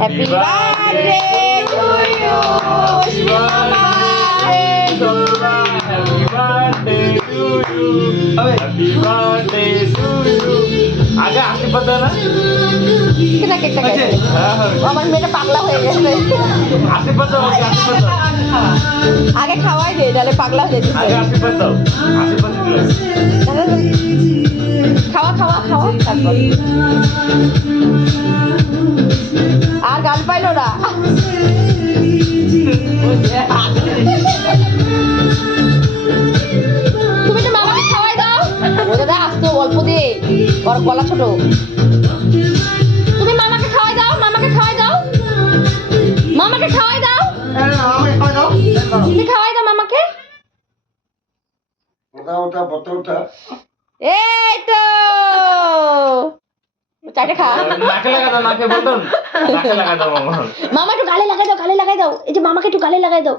happy birthday to you আগে আশীর্বাদ দাও না কেনা কেকটা খাই আমার মেয়েটা পাগলা হয়ে গেছে আশীর্বাদ দাও আশীর্বাদ দাও আগে খাওয়াই দে তাহলে পাগলা হয়ে যেতে আগে আশীর্বাদ দাও আশীর্বাদ দিলে খাওয়া খাওয়া খাওয়া তারপর আর গান পাইলো না তুমি তো মামাকে খাওয়াই দাও ও দাদা আসতো অল্প দিয়ে ওর গলা ছোট তুমি মামাকে খাওয়াই দাও মামাকে খাওয়াই দাও মামাকে খাওয়াই দাও তুমি খাওয়াই দাও মামাকে এই তো চারটে খা নাকে লাগা দাও নাকে বলতো নাকে লাগা দাও মামা মামা একটু গালে লাগাই দাও এই যে মামাকে একটু গালে লাগাই দাও